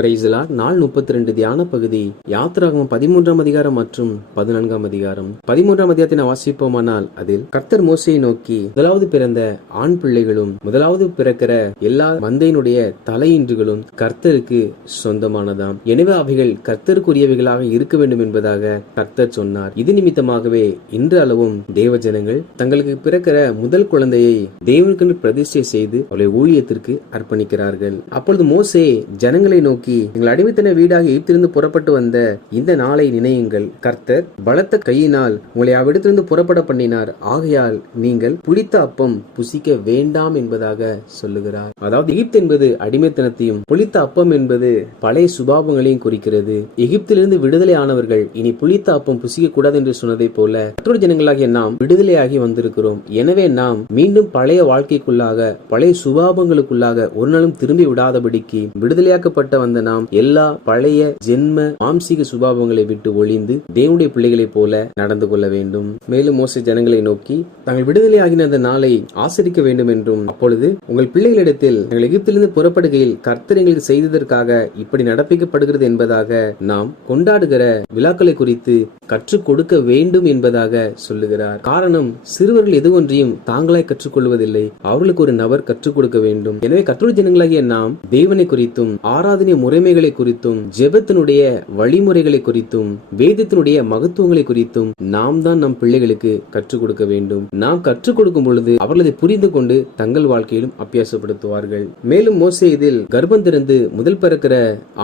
Praise the Lord. நாள் 32 தியான பகுதி யாத்திராகமம் 13ஆம் அதிகாரம் மற்றும் 14ஆம் அதிகாரம். 13ஆம் அதிகாரத்தை வாசிப்போமானால் அதில் கர்த்தர் மோசேயை நோக்கி, முதலாவது பிறந்த ஆண் பிள்ளைகளும் முதலாவது பிறக்கிற எல்லா மந்தையினுடைய தலையின்றுகளும் கர்த்தருக்கு சொந்தமானதாம். எனவே அவைகள் கர்த்தருக்குரியவைகளாக இருக்க வேண்டும் என்பதாக கர்த்தர் சொன்னார். இது நிமித்தமாகவே இன்று அளவும் தேவ ஜனங்கள் தங்களுக்கு பிறக்கிற முதல் குழந்தையை தேவனுக்கு பிரதிஷ்டை செய்து அவளை ஊழியத்திற்கு அர்ப்பணிக்கிறார்கள். அப்பொழுது மோசே ஜனங்களை நோக்கி, எங்கள் அடிமைத்தன வீடாக எகிப்திலிருந்து புறப்பட்டு வந்த இந்த நாளை நினையுங்கள். கர்த்தர் பலத்த கையினால் உங்களை அவ்விடத்திலிருந்து புறப்பட பண்ணினார். ஆகையால் நீங்கள் புளித்த அப்பம் புசிக்க வேண்டாம் என்பதாக சொல்லுகிறார். அதாவது எகிப்து என்பது அடிமைத்தனத்தையும், புளித்த அப்பம் என்பது பழைய சுபாவங்களையும் குறிக்கிறது. எகிப்திலிருந்து விடுதலை ஆனவர்கள் இனி புளித்த அப்பம் புசிக்க கூடாது என்று சொன்னதை போல மற்றொரு ஜனங்களாகிய நாம் விடுதலையாகி வந்திருக்கிறோம். எனவே நாம் மீண்டும் பழைய வாழ்க்கைக்குள்ளாக, பழைய சுபாவங்களுக்குள்ளாக ஒரு நாளும் திரும்பி விடாதபடிக்கு விடுதலையாக்கப்பட்ட வந்த நாம் எல்லா பழைய ஜென்ம மாம்சீக சுபாவங்களை விட்டு ஒளிந்து தேவனுடைய பிள்ளைகளைப் போல நடந்து கொள்ள வேண்டும். மேலும் மோசே ஜனங்களை நோக்கி, தாங்கள் விடுதலை ஆகின அந்த நாளை ஆசரிக்க வேண்டும் என்றும், அப்பொழுது உங்கள் பிள்ளைகளிடத்தில் நாங்கள் எகிப்திலிருந்து புறப்படுகையில் கர்த்தர் எங்களுக்கு செய்ததற்காக இப்படி நடப்பிக்கப்படுகிறது என்பதாக நாம் கொண்டாடுகிற விழாக்களை குறித்து கற்றுக் கொடுக்க வேண்டும் என்பதாக சொல்லுகிறார். காரணம், சிறுவர்கள் எது ஒன்றையும் தாங்களாய் கற்றுக்கொள்வதில்லை, அவர்களுக்கு ஒரு நபர் கற்றுக் கொடுக்க வேண்டும். எனவே கர்த்தருடைய ஜனங்களாகிய நாம் தேவனை குறித்தும், ஆராதனை முறைமைகளை குறித்தும், ஜெபத்தினுடைய வழிமுறைகளை குறித்தும், வேதத்தினுடைய மகத்துவங்களை குறித்தும் நாம் தான் நம் பிள்ளைகளுக்கு கற்றுக் கொடுக்க வேண்டும். நாம் கற்றுக் கொடுக்கும் பொழுது அவர்கள் அதை புரிந்து கொண்டு தங்கள் வாழ்க்கையிலும் அபியாசப்படுத்துவார்கள். மேலும் மோசே இதில் கர்ப்பம் திறந்து முதல் பிறக்கிற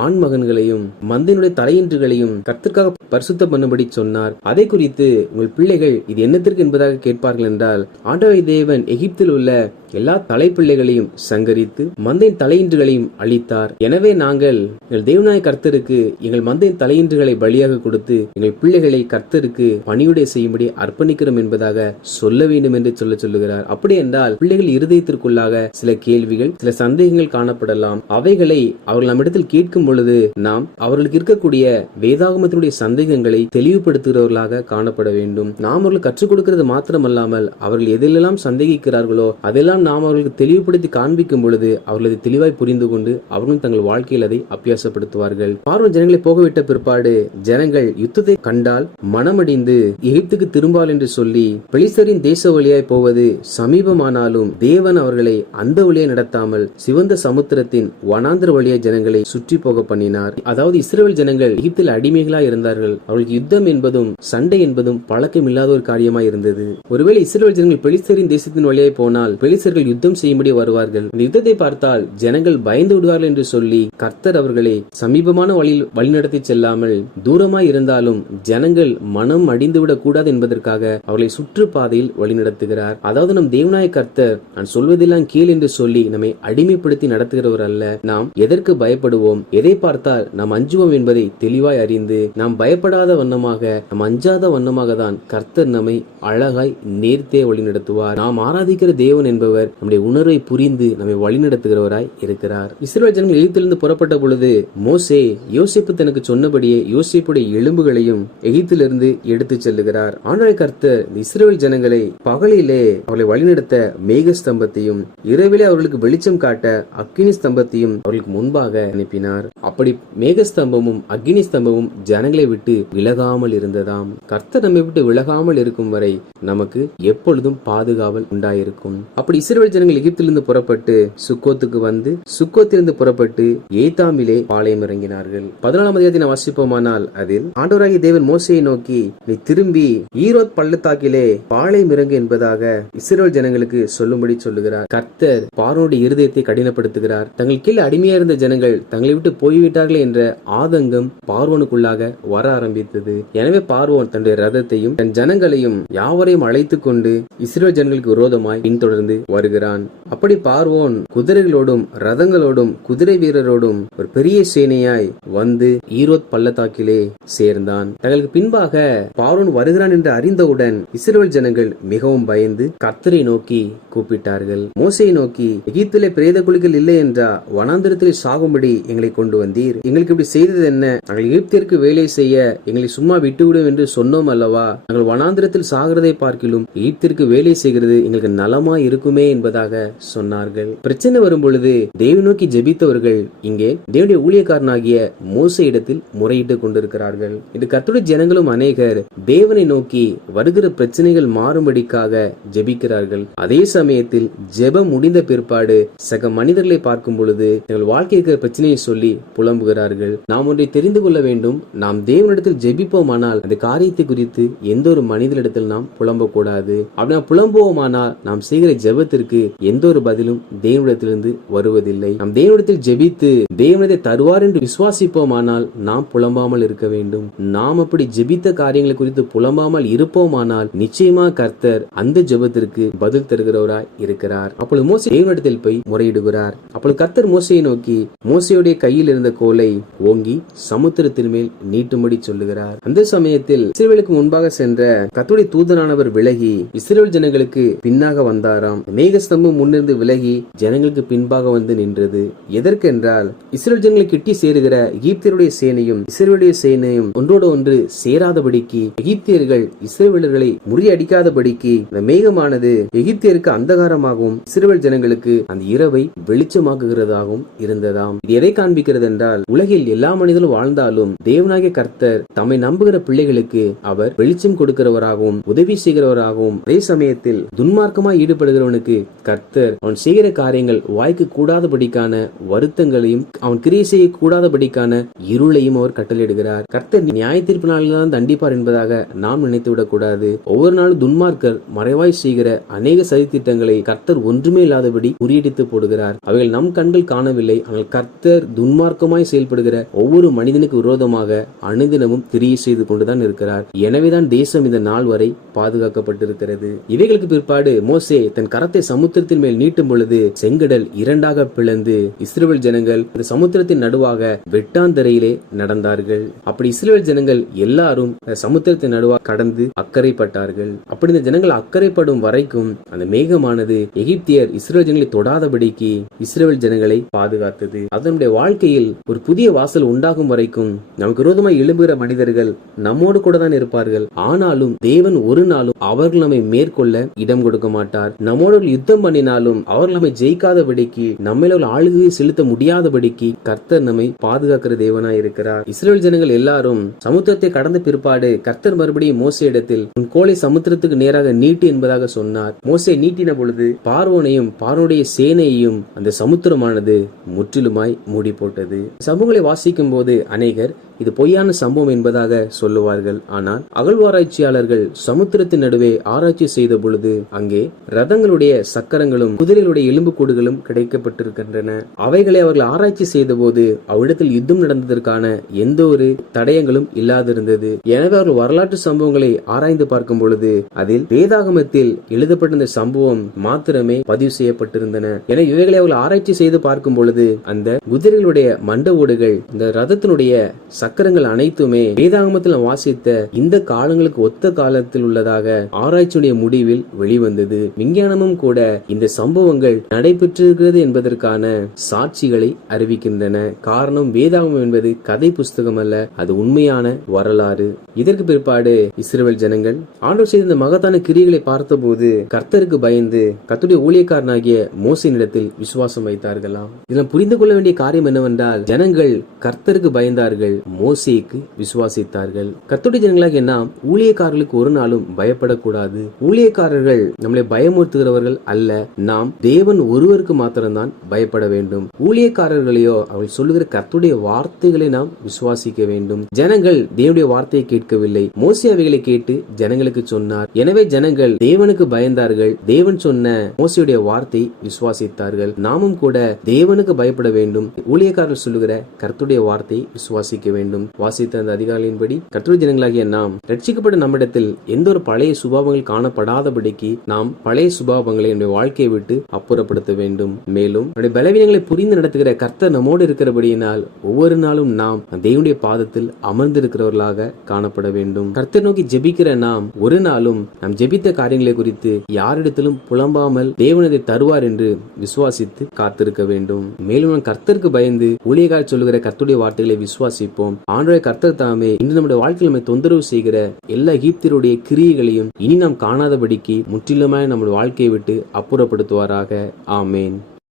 ஆண் மகன்களையும் மந்தையினுடைய தலையின்றுகளையும் கர்த்தருக்காக பரிசுத்தம் பண்ணும்படி சொன்னார். அதை குறித்து உங்கள் பிள்ளைகள் இது என்னத்திற்கு என்பதாக கேட்பார்கள் என்றால், ஆண்டவர் தேவன் எகிப்தில் உள்ள எல்லா தலைப்பிள்ளைகளையும் சங்கரித்து மந்தையின் தலையின்றுகளையும் அளித்தார். எனவே நாங்கள் எங்கள் தேவனாய கர்த்தருக்கு எங்கள் மந்தையின் தலையின்றுகளை பலியாக கொடுத்து எங்கள் பிள்ளைகளை கர்த்தருக்கு பணியுடை செய்யும்படி அர்ப்பணிக்கிறோம் என்பதாக சொல்ல வேண்டும் என்று சொல்லுகிறார். அப்படி என்றால் பிள்ளைகள் இருதயத்திற்குள்ளாக சில கேள்விகள், சில சந்தேகங்கள் காணப்படலாம். அவைகளை அவர்கள் நம்மிடத்தில் கேட்கும் பொழுது நாம் அவர்களுக்கு இருக்கக்கூடிய வேதாகமத்தினுடைய சந்தேகங்களை தெளிவுபடுத்துகிறவர்களாக காணப்பட வேண்டும். நாம் அவர்கள் கற்றுக் கொடுக்கிறது மாத்திரமல்லாமல் அவர்கள் எதிலெல்லாம் சந்தேகிக்கிறார்களோ அதெல்லாம் நாம் அவர்களுக்கு தெளிவுபடுத்தி காண்பிக்கும் பொழுது அவர்களது தெளிவாய் புரிந்து கொண்டு அவர்களும் தங்கள் வாழ்க்கையில் அதை அபியாசப்படுத்துவார்கள். பார்வோன் ஜனங்களை போகவிட்ட பிற்பாடு ஜனங்கள் யுத்தத்தை கண்டால் மனமடிந்து எகிப்துக்கு திரும்பால் என்று சொல்லி பெலிஸ்தரின் தேச வழியாய் போவது சமீபமானாலும் தேவன் அவர்களை அந்த வழியை நடத்தாமல் சிவந்த சமுத்திரத்தின் வனாந்திர வழியாய் ஜனங்களை சுற்றி போக பண்ணினார். அதாவது இஸ்ரவேல் ஜனங்கள் எகிப்தில் அடிமைகளாய் இருந்தார்கள். அவர்களுக்கு யுத்தம் என்பதும் சண்டை என்பதும் பழக்கம் இல்லாத ஒரு காரியமாய் இருந்தது. ஒருவேளை இஸ்ரவேல் ஜனங்கள் பெலிஸ்தரின் தேசத்தின் வழியாய் போனால் பெலிஸ்தர்கள் யுத்தம் செய்யும்படி வருவார்கள். இந்த யுத்தத்தை பார்த்தால் ஜனங்கள் பயந்து விடுவார்கள் என்று சொல்லி கர்த்தர் அவர்களை சமீபமான வழியில் வழிநடத்தி செல்லாமல் தூரமாய் இருந்தாலும் ஜனங்கள் மனம் அடிந்துவிடக் கூடாது என்பதற்காக அவர்களை சுற்றுப்பாதையில் வழிநடத்துகிறார். அதாவது நம் தேவனாய கர்த்தர் நான் சொல்வதெல்லாம் கீழ் என்று சொல்லி நம்மை அடிமைப்படுத்தி நடத்துகிறவர் அல்ல. நாம் எதற்கு பயப்படுவோம், எதை பார்த்தால் நாம் அஞ்சுவோம் என்பதை தெளிவாய் அறிந்து நாம் பயப்படாத வண்ணமாக, நாம் அஞ்சாத வண்ணமாக தான் கர்த்தர் நம்மை அழகாய் நேர்த்தே வழிநடத்துவார். நாம் ஆராதிக்கிற தேவன் என்பவர் நம்முடைய உணர்வை புரிந்து நம்மை வழிநடத்துகிறவராய் இருக்கிறார். இஸ்ரவேல் ஜனங்கள் எகிப்திலிருந்து புறப்பட்ட பொழுது மோசே யோசேப்பு தனக்கு சொன்னபடியே யோசேப்புடைய எலும்புகளையும் எகிப்திலிருந்து எடுத்துச் செல்லுகிறார். ஆண்டவராகிய கர்த்தர் இஸ்ரவேல் ஜனங்களை பகலிலே அவர்களை வழிநடத்த மேக ஸ்தம்பத்தையும், இரவிலே அவர்களுக்கு வெளிச்சம் காட்ட அக்கினி ஸ்தம்பத்தையும் அவர்களுக்கு முன்பாக அனுப்பினார். அப்படி மேக ஸ்தம்பமும் அக்கினி ஸ்தம்பமும் ஜனங்களை விட்டு விலகாமல் இருந்ததாம். கர்த்தர் நம்மை விட்டு விலகாமல் இருக்கும் வரை நமக்கு எப்பொழுதும் பாதுகாவல் உண்டாயிருக்கும். அப்படி இஸ்ரவேல் ஜனங்கள் எகிப்திலிருந்து புறப்பட்டு சுக்கோத்துக்கு வந்து சுக்கோத்திலிருந்து புறப்பட்டு ஏத்தாமிலே பாளையம் இறங்கினார்கள். 14ஆம் அதிகாரத்தை வாசிப்போமானால் அதில் ஆண்டவராகிய தேவன் மோசேயை நோக்கி, நீ திரும்பி ஈரோத் பள்ளத்தாக்கிலே பாளையம் இறங்கு என்பதாக இஸ்ரவேல் ஜனங்களுக்கு சொல்லும்படி சொல்லுகிறார். கர்த்தர் பார்வோனுடைய இருதயத்தை கடினப்படுத்துகிறார். தங்கள் கீழ் அடிமையா இருந்த ஜனங்கள் தங்களை விட்டு போய்விட்டார்களே என்ற ஆதங்கம் பார்வோனுக்குள்ளாக வர ஆரம்பித்தது. எனவே பார்வோன் தன்னுடைய ரதத்தையும் தன் ஜனங்களையும் யாவரையும் அழைத்துக் கொண்டு இஸ்ரவேல் ஜனங்களுக்கு விரோதமாய் பின்தொடர்ந்து வருகிறான். அப்படி பார்வோன் குதிரைகளோடும் ரதங்களோடும் குதிரை வீரரோடும் ஒரு பெரிய சேனையாய் வந்து ஈரோத் பள்ளத்தாக்கிலே சேர்ந்தான். தங்களுக்கு பின்பாக பார்வோன் வருகிறான் என்று அறிந்தவுடன் இஸ்ரவேல் ஜனங்கள் மிகவும் பயந்து கர்த்தரை நோக்கி கூப்பிட்டார்கள். மோசேயை நோக்கி, எகிப்திலே பிரேத குழிகள் இல்லை என்றா வனாந்திரத்தில் சாகும்படி எங்களை கொண்டு வந்தீர்? எங்களுக்கு இப்படி செய்தது என்ன? நாங்கள் எகிப்திற்கு வேலை செய்ய எங்களை சும்மா விட்டுவிடும் என்று சொன்னோம் அல்லவா? நாங்கள் வனாந்திரத்தில் சாகிறதை பார்க்கிலும் எகிப்திற்கு வேலை செய்கிறது எங்களுக்கு நலமாய் இருக்குமே என்பதாக சொன்னார்கள். பிரச்சனை வரும் பொழுது தேவ நோக்கி ஜெபித்தவர்கள் இங்கே தேவனுடைய ஊழியக்காரனாகிய மோசே இடத்தில் முறையிட்டுக் கொண்டிருக்கிறார்கள். இது கர்த்தருடைய ஜனங்களும் அநேகர் தேவனை நோக்கி வருகிற பிரச்சனைகள் மாறும்படிக்காக ஜெபிக்கிறார்கள். அதே சமயத்தில் ஜெபம் முடிந்த பிற்பாடு சக மனிதர்களை பார்க்கும் பொழுது எங்கள் வாழ்க்கை இருக்கிற பிரச்சனையை சொல்லி புலம்புகிறார்கள். நாம் ஒன்றை தெரிந்து கொள்ள வேண்டும். நாம் தேவனிடத்தில் ஜெபிப்போமானால் அந்த காரியத்தை குறித்து எந்த ஒரு மனிதனிடத்தில் நாம் புலம்பக்கூடாது. அப்படி நாம் புலம்புவோமானால் நாம் செய்கிற ஜெபத்திற்கு எந்த ஒரு பதிலும் தேவனிடத்திலிருந்து வருவதில்லை. நாம் தேவனிடத்தில் ஜெபித்து தேவனதை தருவார் என்று விசுவாசிப்போமானால் நாம் புலம்பாமல் இருக்க வேண்டும். நாம் அப்படி ஜெபித்த காரியங்களை குறித்து புலம்பாமல் இருப்போமானால் நிச்சயமாக கர்த்தர் அந்த ஜெபத்திற்கு பதில் தருகிறவராய் இருக்கிறார். அப்பொழுது மோசே தேவனிடத்தில் போய் முறையிடுகிறார். அப்பொழுது கர்த்தர் மோசேயை நோக்கி மோசேயுடைய கையில் இருந்த கோலை ஓங்கி சமுத்திரத்தின் மேல் நீட்டும்படி சொல்லுகிறார். அந்த சமயத்தில் இஸ்ரவேலுக்கு முன்பாக சென்ற கர்த்தருடைய தூதனானவர் விலகி இஸ்ரவேல் ஜனங்களுக்கு பின்னாக வந்தாராம். மேகஸ்தம்பம் முன்னிருந்து விலகி ஜனங்களுக்கு பின்பாக வந்து நின்றது. எதற்கென்றால் இஸ்ரவேல் ஜனங்களை கிட்டி சேருகிற எகிப்தியருடைய சேனையும் இஸ்ரவேலுடைய சேனையும் ஒன்றோடு ஒன்று சேராதபடிக்கு எகிப்தியர்கள் இஸ்ரவேலர்களை முறியடிக்காதபடிக்கு இந்த மேகமானது எகிப்தியருக்கு அந்தகாரமாகவும் இஸ்ரவேல் ஜனங்களுக்கு அந்த இரவை வெளிச்சமாக்குகிறதாகவும் இருந்ததாம். இது எதை காண்பிக்கிறது என்றால் உலகில் எல்லா மனிதர்களும் வாழ்ந்தாலும் தேவனாகிய கர்த்தர் தம்மை நம்புகிற பிள்ளைகளுக்கு அவர் வெளிச்சம் கொடுக்கிறவராகவும் உதவி செய்கிறவராகவும் அதே சமயத்தில் துன்மார்க்கமாய் ஈடுபடுகிறவனுக்கு கர்த்தர் அவன் செய்கிற காரியங்கள் வாய்க்கு கூடாதபடிக்கான வருத்தங்களையும் அவன் கிரியை செய்ய கூடாதபடிக்கான இருளையும் அவர் கட்டளையிடுகிறார். கர்த்தர் நியாய தீர்ப்பு நாளில்தான் தண்டிப்பார் என்பதாக நாம் நினைத்து விடக்கூடாது. ஒவ்வொரு நாளும் துன்மார்க்கர் மறைவாய் செய்கிற அநேக சதித்திட்டங்களை கர்த்தர் ஒன்றுமே இல்லாதபடி குறியடித்து போடுகிறார். அவைகள் நம் கண்கள் காணவில்லை. ஆனால் கர்த்தர் துன்மார்க்கமாய் செயல்படுகிற ஒவ்வொரு மனிதனுக்கு விரோதமாக அனுதினமும் கிரியை செய்து கொண்டுதான் இருக்கிறார். எனவேதான் தேசம் இந்த நாள் வரை பாதுகாக்கப்பட்டிருக்கிறது. இவைகளுக்கு பிற்பாடு மோசே தன் கரத்தை சமுத்திரத்தின் மேல் நீட்டும் பொழுது செங்கடல் இரண்டாக பிளந்து இஸ்ரவேல் ஜனங்கள் இந்த சமுத்திரத்தின் நடுவாக வெட்டாந்தரையிலே நடந்தார்கள். அப்படி இஸ்ரவேல் ஜனங்கள் எல்லாரும் சமுத்திரத்தின் நடுவாக கடந்து அக்கறைப்பட்டார்கள். அப்படி இந்த ஜனங்கள் அக்கறைப்படும் வரைக்கும் அந்த மேகமானது எகிப்தியர் இஸ்ரவேல் ஜனங்களை தொடாதபடிக்கு இஸ்ரவேல் ஜனங்களை பாதுகாத்தது. அதனுடைய வாழ்க்கையில் ஒரு புதிய வாசல் உண்டாகும் வரைக்கும் நமக்கு விரோதமாய் எழும்புகிற மனிதர்கள் நம்மோடு கூட தான் இருப்பார்கள். ஆனாலும் தேவன் ஒரு நாளும் அவர்கள் நம்மை மேற்கொள்ள இடம் கொடுக்க மாட்டார். நம்மோடு யுத்தம் பண்ணினாலும் அவர்கள் நம்மை ஜெயிக்காதபடிக்கு நம்மள ஆளுகையை செலுத்த முடியாதபடிக்கு கர்த்தர் நம்மை பாதுகாக்கிற தேவனாய் இருக்கிறார். இஸ்ரவேல் ஜனங்கள் எல்லாரும் சமுத்திரத்தை கடந்த பிற்பாடு கர்த்தர் மறுபடியும் மோசே இடத்தில் உன் கோலை சமுத்திரத்துக்கு நேராக நீட்டு என்பதாக சொன்னார். மோசே நீட்டின பொழுது பார்வோனையும் பார்வோனுடைய சேனையையும் அந்த சமுத்திரமானது முற்றிலுமாய் மூடி போட்டது. சமூகங்களை வாசிக்கும் போது அநேகர் இது பொய்யான சம்பவம் என்பதாக சொல்லுவார்கள். ஆனால் அகழ்வாராய்ச்சியாளர்கள் சமுத்திரத்தின் நடுவே ஆராய்ச்சி செய்த பொழுது அங்கே ரதங்களுடைய சக்கரங்களும் குதிரைகளுடைய எலும்புக்கூடுகளும் கிடைக்கப்பட்டிருக்கின்றன. அவைகளை அவர்கள் ஆராய்ச்சி செய்த போது அவ்விடத்தில் யுத்தம் நடந்ததற்கான எந்த ஒரு தடயங்களும் இல்லாதிருந்தது. எனவே அவர்கள் வரலாற்று சம்பவங்களை ஆராய்ந்து பார்க்கும் பொழுது அதில் வேதாகமத்தில் எழுதப்பட்ட சம்பவம் மாத்திரமே பதிவு செய்யப்பட்டிருந்தன. என இவைகளை அவர்கள் ஆராய்ச்சி செய்து பார்க்கும் பொழுது அந்த குதிரைகளுடைய மண்ட ஓடுகள் இந்த ரதத்தினுடைய சக்கரங்கள் அனைத்துமே வேதாகமத்தில் வாசித்த இந்த காலங்களுக்கு ஒத்த காலத்தில் உள்ளதாக ஆராய்ச்சியுடைய முடிவில் வெளிவந்தது. விஞ்ஞானமும் கூட இந்த சம்பவங்கள் நடைபெற்றிருக்கிறது என்பதற்கான சாட்சிகளை அறிவிக்கின்றன. காரணம் வேதாகமம் என்பது கதை புஸ்தகம் அல்ல, அது உண்மையான வரலாறு. இதற்கு பிற்பாடு இஸ்ரவேல் ஜனங்கள் ஆண்டவர் செய்த இந்த மகத்தான கிரியைகளை பார்த்தபோது கர்த்தருக்கு பயந்து கர்த்தருடைய ஊழியக்காரனாகிய மோசேயினிடத்தில் விசுவாசம் வைத்தார்களாம். இதெல்லாம் புரிந்து கொள்ள வேண்டிய காரியம் என்னவென்றால் ஜனங்கள் கர்த்தருக்கு பயந்தார்கள், மோசேக்கு விசுவாசித்தார்கள். கர்த்தருடைய ஜனங்களாகிய நாம் ஊழியக்காரர்களுக்கு ஒரு நாளும் பயப்படக்கூடாது. ஊழியக்காரர்கள் நம்மளை பயமுறுத்துகிறவர்கள் அல்ல, நாம் தேவன் ஒருவருக்கு மாத்திரம்தான் பயப்பட வேண்டும். ஊழியக்காரர்களையோ அவள் சொல்லுகிற கர்த்தருடைய வார்த்தைகளை நாம் விசுவாசிக்க வேண்டும். ஜனங்கள் தேவனுடைய வார்த்தையை கேட்கவில்லை. மோசே அவைகளை கேட்டு ஜனங்களுக்கு சொன்னார். எனவே ஜனங்கள் தேவனுக்கு பயந்தார்கள். தேவன் சொன்ன மோசேயுடைய வார்த்தை விசுவாசித்தார்கள். நாமும் கூட தேவனுக்கு பயப்பட வேண்டும். ஊழியக்காரர்கள் சொல்லுகிற கர்த்தருடைய வார்த்தையை விசுவாசிக்க வேண்டும். வாசித்த அந்த அதிகாரியின்படி கர்த்தருடைய ஜனங்களாகிய நாம் ரட்சிக்கப்பட்ட நம்மிடத்தில் எந்த ஒரு பழைய சுபாவங்கள் காணப்படாதபடிக்கு நாம் பழைய சுபாவங்களை நம்முடைய வாழ்க்கையை விட்டு அப்புறப்படுத்த வேண்டும். மேலும் நம்முடைய பலவீனங்களை புரிந்து நடத்துகிற கர்த்தர் நம்மோடு இருக்கிறபடியினால் ஒவ்வொரு நாளும் நாம் தேவனுடைய பாதத்தில் அமர்ந்திருக்கிறவர்களாக காணப்பட வேண்டும். கர்த்தர் நோக்கி ஜெபிக்கிற நாம் ஒரு நாளும் நாம் ஜெபித்த காரியங்களை குறித்து யாரிடத்திலும் புலம்பாமல் தேவனதை தருவார் என்று விசுவாசித்து காத்திருக்க வேண்டும். மேலும் நாம் கர்த்தருக்கு பயந்து ஊழியக்காரர் சொல்லுகிற கர்த்தருடைய வார்த்தைகளை விசுவாசிப்போம். ஆண்டவராகிய கர்த்தர் தாமே இன்று நம்முடைய வாழ்க்கையில் நம்மை தொந்தரவு செய்கிற எல்லா எகிப்தியருடைய கிரியைகளையும் இனி நாம் காணாதபடிக்கு முற்றிலுமாய் நம்முடைய வாழ்க்கையை விட்டு அப்புறப்படுத்துவாராக. ஆமேன்.